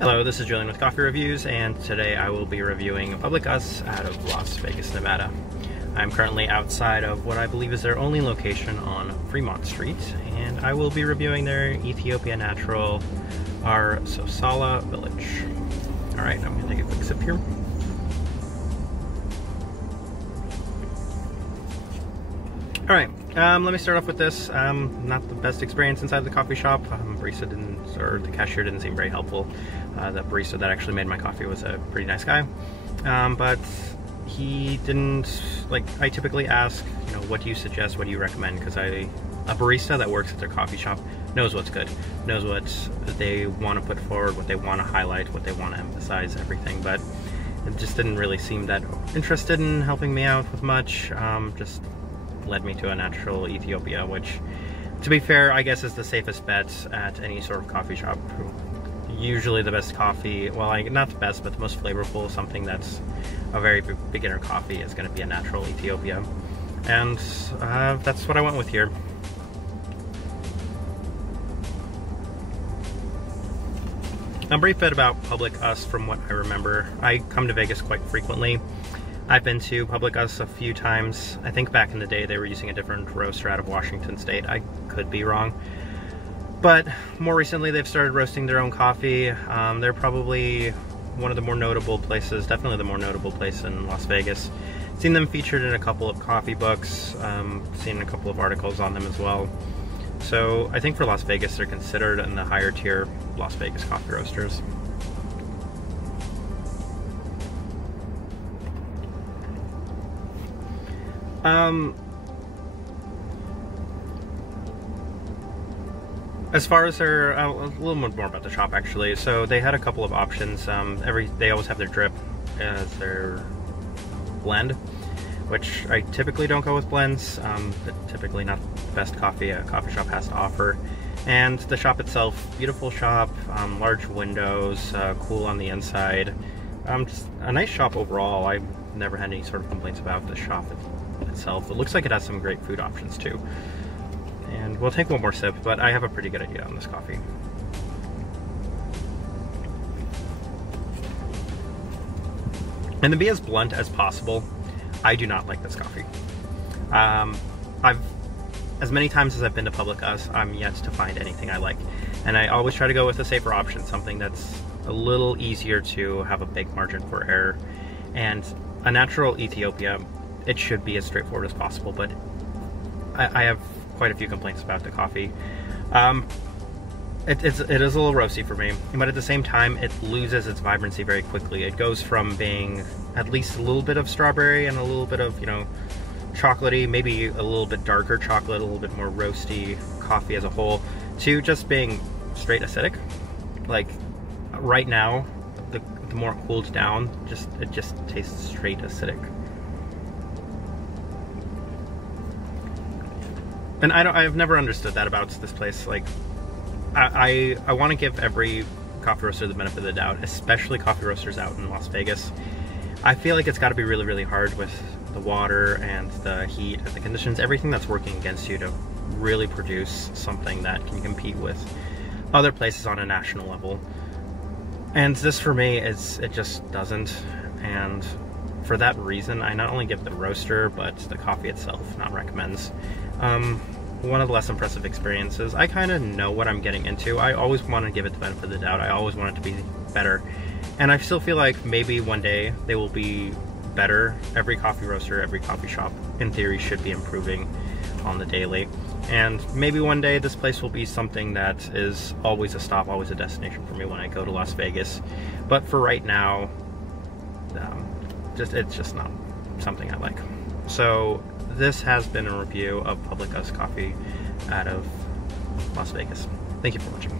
Hello, this is Julian with Coffee Reviews, and today I will be reviewing PublicUs out of Las Vegas, Nevada. I'm currently outside of what I believe is their only location on Fremont Street, and I will be reviewing their Ethiopia natural Arsosala village. Alright, I'm going to take a quick sip here. Alright, let me start off with this. Not the best experience inside the coffee shop. The cashier didn't seem very helpful. The barista that actually made my coffee was a pretty nice guy. But he didn't, I typically ask, what do you suggest, what do you recommend? Because a barista that works at their coffee shop knows what's good, knows what they want to put forward, what they want to highlight, what they want to emphasize, everything. But it just didn't really seem that interested in helping me out with much. Just led me to a natural Ethiopia, which, to be fair, I guess is the safest bet at any sort of coffee shop. Usually the best coffee, well, not the best, but the most flavorful, something that's a very beginner coffee, is going to be a natural Ethiopia. And that's what I went with here. A brief bit about PublicUs from what I remember. I come to Vegas quite frequently. I've been to PublicUs a few times. I think back in the day they were using a different roaster out of Washington State. I could be wrong. But more recently they've started roasting their own coffee. They're probably one of the more notable places, definitely the more notable place in Las Vegas. Seen them featured in a couple of coffee books, seen a couple of articles on them as well. So I think for Las Vegas they're considered in the higher tier Las Vegas coffee roasters. As far as their, a little more about the shop actually. So they had a couple of options. They always have their drip as their blend, which I typically don't go with blends. Typically not the best coffee a coffee shop has to offer. And the shop itself, beautiful shop, large windows, cool on the inside. Just a nice shop overall. I've never had any sort of complaints about the shop itself. It looks like it has some great food options too. And we'll take one more sip, but I have a pretty good idea on this coffee. And to be as blunt as possible, I do not like this coffee. As many times as I've been to PublicUs, I'm yet to find anything I like. And I always try to go with a safer option, something that's a little easier to have a big margin for error. And a natural Ethiopia, it should be as straightforward as possible, but I have quite a few complaints about the coffee. It is a little roasty for me, but at the same time it loses its vibrancy very quickly. It goes from being at least a little bit of strawberry and a little bit of, chocolatey, maybe a little bit darker chocolate, a little bit more roasty coffee as a whole, to just being straight acidic. Like right now, the more it cools down, it just tastes straight acidic. And I've never understood that about this place. Like, I want to give every coffee roaster the benefit of the doubt, especially coffee roasters out in Las Vegas. I feel like it's got to be really, really hard with the water and the heat and the conditions, everything that's working against you to really produce something that can compete with other places on a national level. And this, for me, it just doesn't. And for that reason, I not only give the roaster, but the coffee itself not recommends. One of the less impressive experiences. I kind of know what I'm getting into. I always want to give it the benefit of the doubt. I always want it to be better. And I still feel like maybe one day they will be better. Every coffee roaster, every coffee shop, in theory, should be improving on the daily. And maybe one day this place will be something that is always a stop, always a destination for me when I go to Las Vegas. But for right now, it's just not something I like. So this has been a review of PublicUs coffee out of Las Vegas. Thank you for watching.